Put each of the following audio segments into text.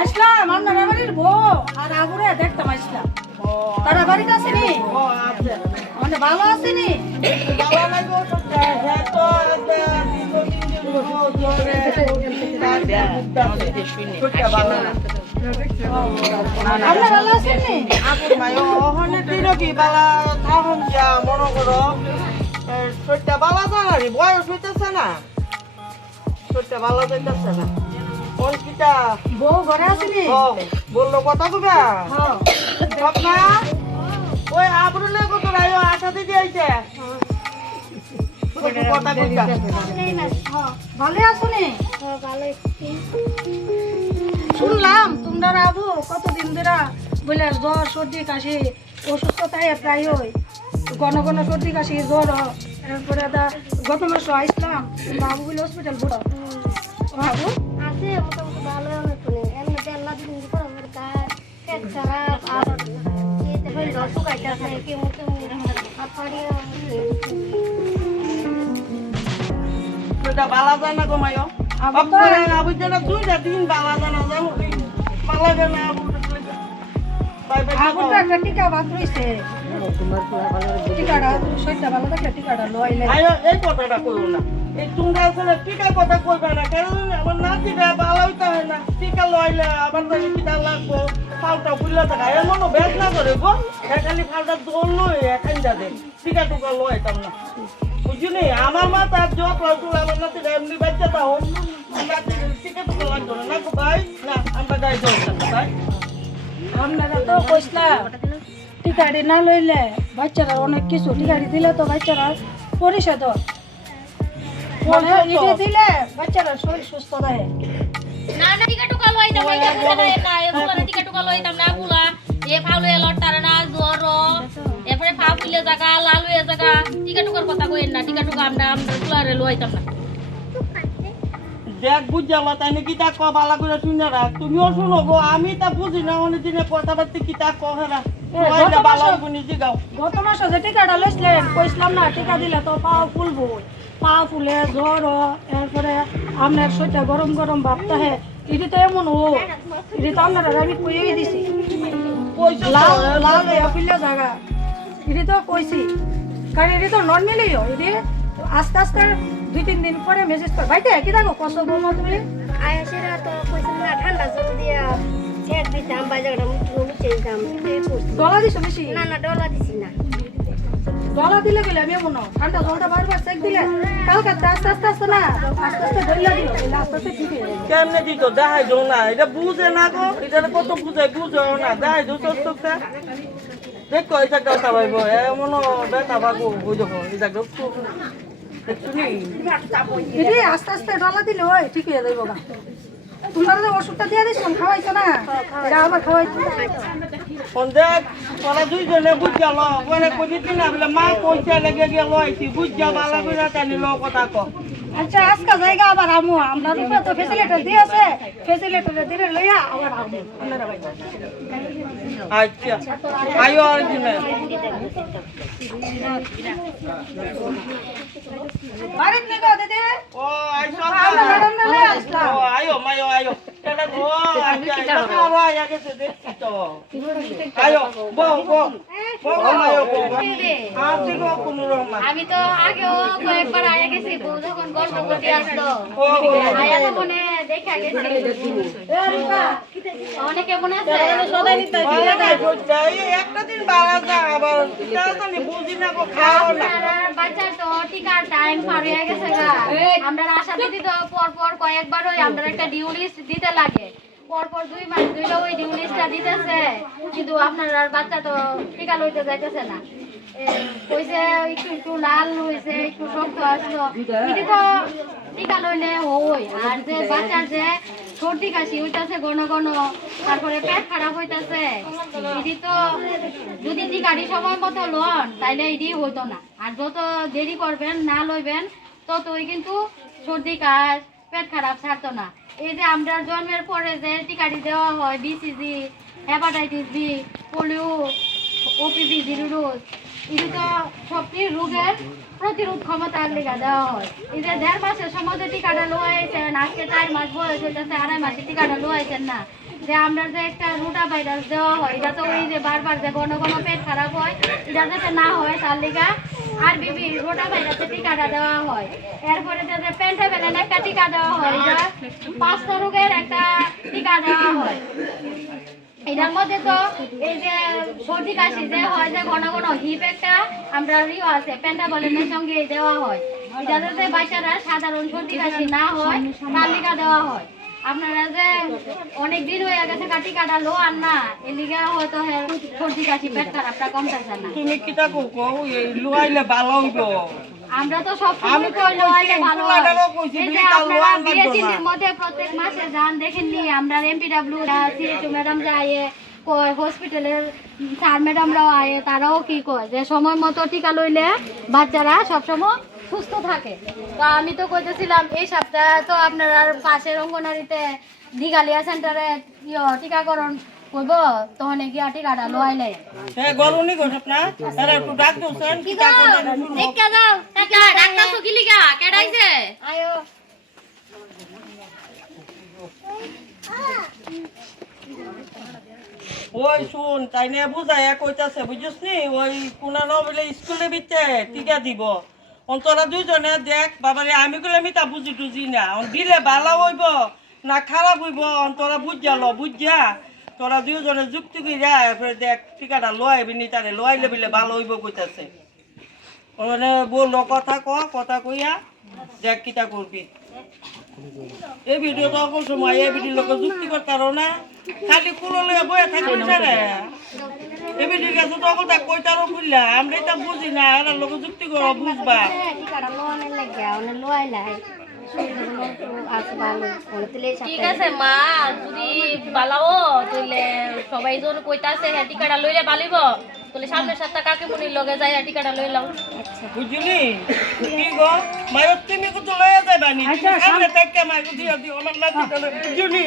আসলাম আপনার বাড়ির বউ আর আবুরে দেখতাম আসলাম তারা বাড়িতে আসেনি মানে ভালো আসেনি আপনার ভালো আসেনি বয়স হইতেছে না ভালো যাইতেছে না বউ ঘরে আসেনি বললো কথা কবা না ওই আবরুলে কত রায় আশা দিদি আইছে কথা কইতা ভালো আসুনি শুনলাম তোমরা আবু কতদিন ধরে বলে জ্বর সর্দি কাশি অসুস্থতায় প্রায় হয় ঘন ঘন সর্দি কাশি জ্বর এরপরে গত মাসে আসলাম বাবু বলে হসপিটাল ভর্তি বাবু আছে মোটামুটি ভালো শুনে এমনি তেল্লা দিন করে আমার পেট খারাপ আর এতে হইল শুকাইতে আছে কেমন কেমন আর পাড়ি সেটা বালা যায় না গোমায়ও আবু যেটা দুইটা দিন বালা যায় না যাবো বালা যায় না আবু তো একটা টিকা বাদ রয়েছে টিকাটা শরীরটা ভালো থাকলে টিকাটা লইলে এই কথাটা কইও না এই তোমরা আসলে টিকার কথা কইবে না কারণ আমার নাতিটা ভালো হইতে হয় না টিকা লইলে আবার তো টিকা লাগবো ফালটা বুঝলে থাকা এমনও ব্যাস না করে গো খালি ফালটা দোল লই এখান যাবে টিকা টুকা লইতাম না বুঝলি আমার মা তার যত আমার নাতিটা এমনি বাচ্চাটা হোক নাতি টিকা টুকা লাগতো না গো ভাই না আমরা গাই যাই ভাই আপনারা তো কইসলাম টিকাটি না লইলে বাচ্চারা অনেক কিছু টিকাটি দিলে তো বাচ্চারা পরিষেধ মানে ইটি দিলে বাচ্চারা শরীর সুস্থ থাকে না না টিকা টুকা লইতাম না না এগুলা টিকা টুকা লইতাম না গুলা এ ফাউলে লটারে না জ্বর এরপরে পা ফুলে জায়গা লাল হয়ে জায়গা টিকা টুকার কথা কইেন না টিকা টুকা আমরা গুলারে লইতাম না দেখ বুঝালা তাই নাকি তা ক বালা করে শুনে রাখ তুমিও শুনো গো আমি তা বুঝি না অনেক দিনে কথাবার্তা কি তা কহে না গত মাসে যে টিকাটা লইছিলেন কইসলাম না টিকা দিলে তো পা ফুলবো পা ফুলে জ্বর এরপরে আপনার শরীরটা গরম গরম ভাবতে হয় এটি তো এমন ও এটি তো আপনারা আমি কইয়ে দিছি লাল লাল ফুলে জায়গা এটি তো কইছি কারণ এটি তো নর্মালি হয় এটি আস্তে আস্তে 2-3 দিন পরে মেসেজ করে ভাইতে কি দেখো কত বলবো তুমি আয়াসেরা তো কইছিল না ঠান্ডা জল দিয়া ছেড় দিতাম বাজারটা মুছে দিতাম ডলা দিছো বেশি না না ডলা দিছি না ডলা দিলে গেলে আমি এমন ঠান্ডা জলটা বারবার চেক দিলে কালকে আস্তে আস্তে আস্তে না আস্তে আস্তে ধরলে দিল আস্তে আস্তে ঠিক হয়ে যাবে কেমনে দিত দেখাই দো না এটা বুঝে না গো এটা কত বুঝে বুঝেও না দেখাই দো চোখটা দেখো এটা কথা ভাইব এমন ব্যথা ভাগো ওই দেখো এটা এটি আস্তে আস্তে ডলা দিলে হয় ঠিক হয়ে যাবে বাবা তোমার যে ওষুধটা দিয়ে দিছিলাম খাওয়াইছো না এটা আবার খাওয়াইছো সন্ধ্যা তোরা দুইজনে বুঝাল বলে কইতি না বলে মা পয়সা লেগে গেল আইছি বুঝা বালা করে টানি লো কথা ক আচ্ছা আজকে জায়গা আবার আমু আমরা রূপে তো ফ্যাসিলিটি দিয়েছে ফ্যাসিলিটি দিলে লইয়া আবার আমু আপনারা ভাই আচ্ছা আয়ো আর দিনে বাড়িতে নিগো দিদি ও আইছো আমরা ম্যাডাম না লই আসলাম ও আয়ো মায়ো আয়ো এটা ও আচ্ছা আরো আয়া গেছে দেখছি তো আয়ো বো বো বো মায়ো বো আর দিগো কোন রহমান আমি তো আগেও কয়েকবার আয়া গেছি বউ যখন গর্ভবতী আসতো ও আয়া তো মনে দেখা গেছি এ রূপা অনেকে মনে আছে সদাই নিতে একটা দিন বাড়া যা আবার তাড়াতাড়ি বুঝি না গো খাও না আপনার বাচ্চার তো টিকার টাইম পার হয়ে গেছে গা আমরা আশা দিদি তো পর পর কয়েকবার ওই আমরা একটা ডিউ লিস্ট দিতে লাগে পরপর 2 মাস ধরে ওই ডিউ লিস্টটা দিতেছে কিন্তু আপনার আর বাচ্চা তো টিকা লইতে যাইতেছে না কইছে একটু একটু লাল হইছে একটু শক্ত আসলো এটি তো টিকা লইলে হই আর যে বাচ্চার যে সর্দি কাশি হইতাছে ঘন ঘন তারপরে পেট খারাপ হইতাছে এটি তো যদি টিকাটি সময় মতো লন তাইলে এটি হইতো না আর যত দেরি করবেন না লইবেন ততই কিন্তু সর্দি কাশ পেট খারাপ ছাড়তো না এই যে আমরা জন্মের পরে যে টিকাটি দেওয়া হয় BCG hepatitis B polio OPV zero dose এটি তো সবটি রোগের প্রতিরোধ ক্ষমতার লেগে দেওয়া হয় এই যে 1.5 মাসের সময় যে টিকাটা লইছেন আজকে 4 মাস বয়স হইতেছে, 2.5 মাসে টিকাটা লইছেন না। যে আমরা যে একটা রোটা ভাইরাস দেওয়া হয়, এটা তো ওই যে বারবার যে ঘন ঘন পেট খারাপ হয়, এটা যাতে না হয় তার লিগা RBB রোটা ভাইরাসের টিকাটা দেওয়া হয়। এরপরে যে পেন্টাভেলেন একটা টিকা দেওয়া হয়, এটা 5টা রোগের একটা টিকা দেওয়া হয়। এটার মধ্যে তো এই যে সর্দি কাশি যে হয়, যে ঘন ঘন হিপ একটা আমরা আছে পেন্টাভেলেনের সঙ্গে দেওয়া হয়, এটা যাতে বাচ্চারা সাধারণ সর্দি কাশি না হয় তার লিগা দেওয়া হয়। আপনারা যে অনেক দিন হয়ে গেছে টিকাটা লো আর না, এর লিগা হয়তো সর্দি কাশি পেট খারাপটা কমতেছে না। তুমি কিটা করবো লুয়াইলে ভালো হইব। আমরা তো সব সময় কই লইলে ভালো হয়। এই যে আপনারা বিএসসির মধ্যে প্রত্যেক মাসে যান দেখেননি, আমরা এমপিডব্লিউ সিএচও ম্যাডাম যায়, কয় হসপিটালের স্যার ম্যাডামরাও আয়ে, তারাও কি কয় যে সময় মতো টিকা লইলে বাচ্চারা সবসময় সুস্থ থাকে। তো আমি তো কইতেছিলাম এই সপ্তাহে তো আপনারা পাশের অঙ্গনারীতে দিঘালিয়া সেন্টারে টিকাকরণ করব, তখন গিয়া টিকাটা লইলে গরুনি গোসব না তারা একটু ডাক দোছেন টিকা করতে দেখে যাও টিকা ডাক্তার তো কি লিগা কেডাইছে আয়ো ওই শুন তাই নিয়ে বুঝাই কইতাছে বুঝছিস নি, ওই কোনা বলে স্কুলে বিতে টিকা দিব অন্তরা দুইজনে দেখ বাবারে, আমি গুলো তা বুঝি টুজি না দিলে ভালো হইব না খারাপ হইব অন্তরা বুঝা ল বুঝা তোরা দুইজনে যুক্তি কইরা এরপরে দেখ টিকাটা লইবি নি, তারে লইলে বিলে ভালো হইব কইতাছে। মানে বললো কথা কইয়া দেখ কিটা করবি। এই ভিডিও তো অল্প সময় এই ভিডিও লোক যুক্তি করতে পারো না, খালি কুলো লইয়া বয়ে থাকবে রে। এই ভিডিও কাছে তো অকল কইতারও খুললা, আমরা এটা বুঝি না, এরা লোক যুক্তি করো বুঝবা। টিকাটা লোনের লাগে ওনে লইলাই ঠিক আছে মা, যদি বালাও তাহলে সবাই জন কইতাছে হ্যাঁ টিকাটা লইলে বালিব, তাহলে সামনের সপ্তাহ কাকে মনির লগে যাই টিকাটা লইলাম। বুঝলি কি গো মায়ের তুমি কত লইয়া যাইবা নি, সামনে থেকে মাইকে দিয়া দিও আমার নাতি করে বুঝলি,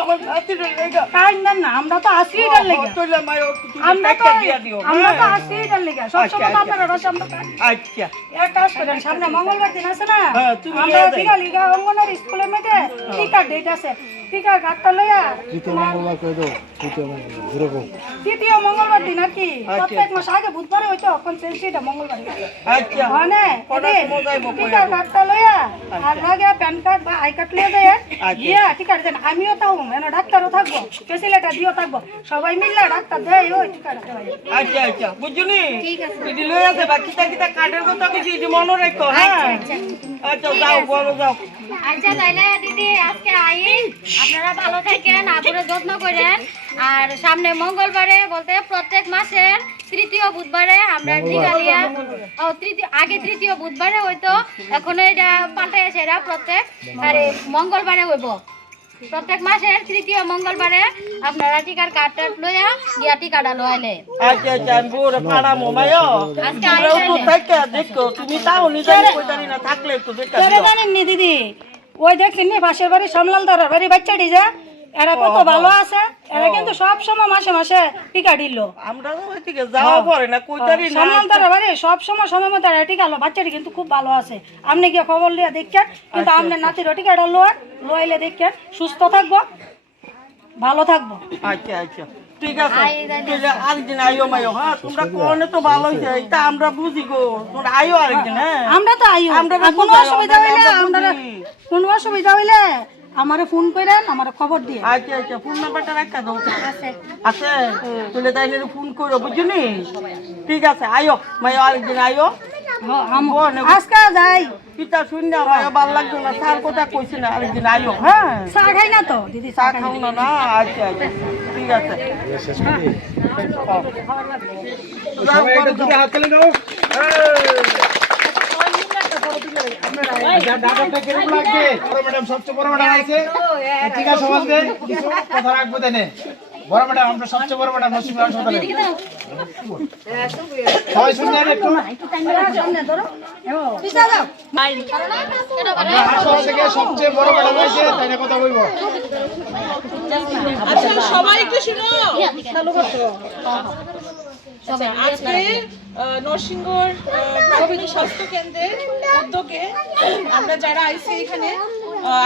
আমার নাতি লাগা তাই না আমরা তো আসি এটার লেগে, তোলে মায়ের আমরা তো টাকা দিয়া দিও। আমরা তো আসি এটার লেগে সব সময় আপনারা রস আমরা আচ্ছা এক কাজ করেন, সামনে মঙ্গলবার দিন আছে না, হ্যাঁ, তুমি আমরা লইয়া যাই। দিঘালিয়া অঙ্গনের স্কুলের মধ্যে টিকা ডেট আছে, টিকা কার্ডটা লইয়া তৃতীয় মঙ্গলবার দিন আর কি প্রত্যেক মাস আগে বুধবারে হইতো, এখন সেটা মঙ্গলবারে আচ্ছা মানে টিকা কার্ডটা লইয়া আর লাগে প্যান কার্ড বা আই কার্ড লইয়া যায় গিয়া টিকা দেন, আমিও তাও মানে ডাক্তারও থাকবো, ফেসিলিটি দিও থাকবো, সবাই মিললে ডাক্তার দেয় ওই টিকাটা দেওয়া যায়। আচ্ছা আচ্ছা বুঝলি দিদি লই আছে বা কিতা কার্ডের কথা কিছু ইদি মনে রাখো। হ্যাঁ আচ্ছা যাও বলো যাও। আচ্ছা তাইলে দিদি আজকে আই, আপনারা ভালো থাকেন, আপুরে যত্ন করেন। আর সামনে মঙ্গলবারে বলতে প্রত্যেক মাসের তৃতীয় বুধবারে আমরা দিঘালিয়া আগে তৃতীয় বুধবারে হইতো, এখন এটা পাল্টাইছে, এরা প্রত্যেক আরে মঙ্গলবারে হইব। প্রত্যেক মাসের তৃতীয় মঙ্গলবারে আপনারা টিকার কার্ডটা লইয়া গিয়া টিকাটা লইলে। আচ্ছা আচ্ছা আমি বড় পাড়া মোমাইও আজকে তোমরাও তো থেকে দেখো, তুমি তাও নিজে কইতারি না থাকলে একটু দেখা তোরে দিও। জানেন নি দিদি, ওই দেখছেন পাশের বাড়ি সমলাল দাদার বাড়ি বাচ্চাটি যা, এরা কত ভালো আছে, এরা কিন্তু সব সময় মাসে মাসে টিকা দিল। আমরা তো ওই থেকে যাওয়া পড়ে না কইতারি না। সমলাল দাদার বাড়ি সব সময় মতো এরা টিকা লো, বাচ্চাটি কিন্তু খুব ভালো আছে। আপনি গিয়ে খবর লিয়া দেখেন, কিন্তু আপনার নাতিরও টিকাটা লোয়াইলে দেখেন সুস্থ থাকবো, ভালো থাকবো। আচ্ছা আচ্ছা ঠিক আছে, তাহলে আরেকদিন আইও মাইও। হ্যাঁ তোমরা কোনে তো ভালো হইছে, এটা আমরা বুঝি গো, তোমরা আইও আরেকদিন। হ্যাঁ আমরা তো আইও, আমরা কোনো অসুবিধা হইলে কোনো অসুবিধা হইলে আমারে ফোন করেন, আমারে খবর দিয়ে। আচ্ছা আচ্ছা ফোন নাম্বারটা রাখা দাও। আছে তুলে তাই ফোন করো বুঝলি। ঠিক আছে আইও মাইও আরেকদিন আইও। আজকে যাই, পিতা শুনলে আমার ভালো লাগতো না, স্যার কথা কইছি না, আরেকদিন আইও। হ্যাঁ চা খাই না তো দিদি, চা খাও না না। আচ্ছা আচ্ছা ঠিক আছে। সবচেয়ে বড় ম্যাডাম আছে টিকা সম্বন্ধে কিছু কথা রাখবো দেনে। বড় ম্যাডাম আমরা সবচেয়ে বড় ম্যাডাম নসিব হাসপাতালে সবাই শুনলেন একটু। আমরা হাসপাতাল থেকে সবচেয়ে বড় ম্যাডাম আছে, তাই না কথা বলবো। সবাই একটু শুনো। আজকে নরসিংগড় প্রাথমিক স্বাস্থ্য কেন্দ্রের উদ্যোগে আমরা যারা আইছি এখানে,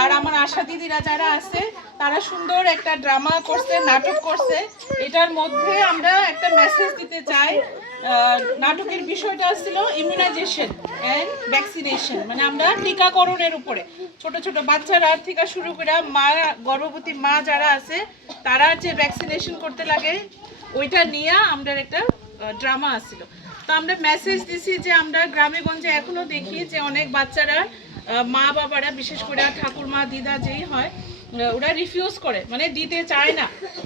আর আমার আশা দিদিরা যারা আছে তারা সুন্দর একটা ড্রামা করছে, নাটক করছে। এটার মধ্যে আমরা একটা মেসেজ দিতে চাই। নাটকের বিষয়টা ছিল ইমিউনাইজেশন অ্যান্ড ভ্যাকসিনেশন, মানে আমরা টিকাকরণের উপরে। ছোট ছোট বাচ্চারা থেকে শুরু করে মা, গর্ভবতী মা যারা আছে তারা যে ভ্যাকসিনেশন করতে লাগে ওইটা নিয়ে আমরা একটা ড্রামা আসছিল। তো আমরা মেসেজ দিছি যে আমরা গ্রামে গঞ্জে এখনো দেখি যে অনেক বাচ্চারা, মা বাবারা, বিশেষ করে ঠাকুরমা দিদা যেই হয়, ওরা রিফিউজ করে, মানে দিতে চায় না,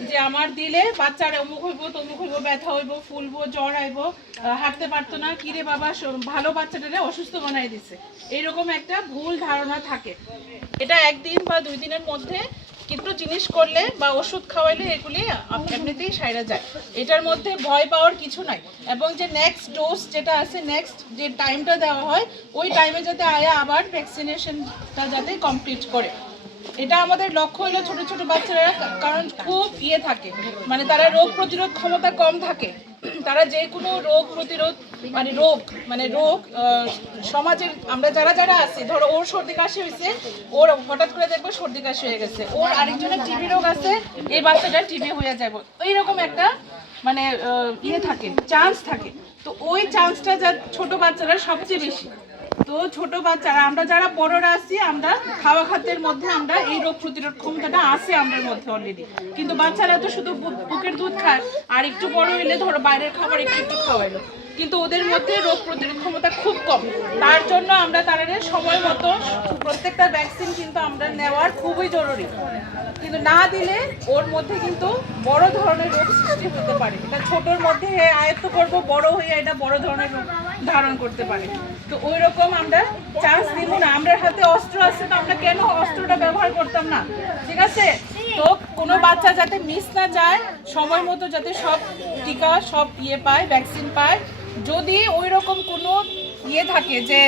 যে আমার দিলে বাচ্চারা অমুক হইব, তমুক হইব, ব্যথা হইব, ফুলবো, জ্বর আইব, হাঁটতে পারতো না, কিরে বাবা ভালো বাচ্চাটারে অসুস্থ বানাই দিছে, এইরকম একটা ভুল ধারণা থাকে। এটা একদিন বা 2 দিনের মধ্যে কিন্তু জিনিস করলে বা ওষুধ খাওয়াইলে এগুলি এমনিতেই সাইরা যায়। এটার মধ্যে ভয় পাওয়ার কিছু নাই। এবং যে নেক্সট ডোজ যেটা আছে, নেক্সট যে টাইমটা দেওয়া হয়, ওই টাইমে যাতে আয়া আবার ভ্যাকসিনেশনটা যাতে কমপ্লিট করে। এটা আমাদের লক্ষ্য হলো ছোট ছোট বাচ্চারা, কারণ খুব থাকে, মানে তারা রোগ প্রতিরোধ ক্ষমতা কম থাকে, তারা যে কোনো রোগ প্রতিরোধ মানে রোগ সমাজের আমরা যারা যারা আছি, ধরো ওর সর্দি কাশি হয়েছে, ওর হঠাৎ করে দেখবো সর্দি কাশি হয়ে গেছে, ওর আরেকজনের টিবি রোগ আছে, এই বাচ্চাটার টিবি হয়ে যাবে, এইরকম একটা মানে থাকে, চান্স থাকে। তো ওই চান্সটা যা ছোট বাচ্চারা সবচেয়ে বেশি। তো ছোট বাচ্চারা, আমরা যারা বড়রা আছি, আমরা খাওয়া খাদ্যের মধ্যে আমরা এই রোগ প্রতিরোধ ক্ষমতাটা আছে আমাদের মধ্যে অলরেডি, কিন্তু বাচ্চারা তো শুধু বুকের দুধ খায়, আর একটু বড় হইলে ধরো বাইরের খাবার একটু একটু খাওয়াইলো, কিন্তু ওদের মধ্যে রোগ প্রতিরোধ ক্ষমতা খুব কম। তার জন্য আমরা তাদের সময় মতো প্রত্যেকটা ভ্যাকসিন কিন্তু আমরা নেওয়ার খুবই জরুরি, কিন্তু না দিলে ওর মধ্যে কিন্তু বড় ধরনের রোগ সৃষ্টি হতে পারে। এটা ছোটর মধ্যে আয়ত্ত করব, বড় হয়ে এটা বড় ধরনের রোগ ধারণ করতে পারে। তো ওই রকম আমরা চান্স দিব না। আমাদের হাতে অস্ত্র আছে, তো আমরা কেন অস্ত্রটা ব্যবহার করতাম না? ঠিক আছে, তো কোনো বাচ্চা যাতে মিস না যায়, সময় মতো যাতে সব টিকা, সব পায়, ভ্যাকসিন পায়। যদি ওই রকম কোনো থাকে, যে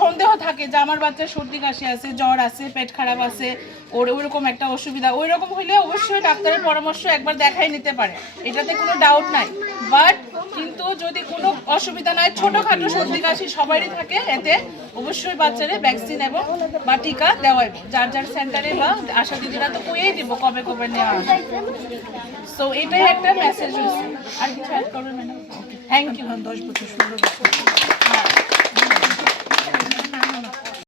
সন্দেহ থাকে যে আমার বাচ্চার সর্দি কাশি আছে, জ্বর আছে, পেট খারাপ আছে, ওর ওইরকম একটা অসুবিধা, ওই রকম হইলে অবশ্যই ডাক্তারের পরামর্শ একবার দেখাই নিতে পারে, এটাতে কোনো ডাউট নাই। বাট কিন্তু যদি কোনো অসুবিধা নাই, ছোটোখাটো সর্দি কাশি সবারই থাকে, এতে অবশ্যই বাচ্চারে ভ্যাকসিন এবং বা টিকা দেওয়াইব, যার যার সেন্টারে বা আশা দিদিরা তো কইয়েই দিব কবে কবে নেওয়া আসে। সো এটাই একটা মেসেজ হয়েছে। আর কিছু অ্যাড করবেন? Thank you. 10 বছর 16 বছর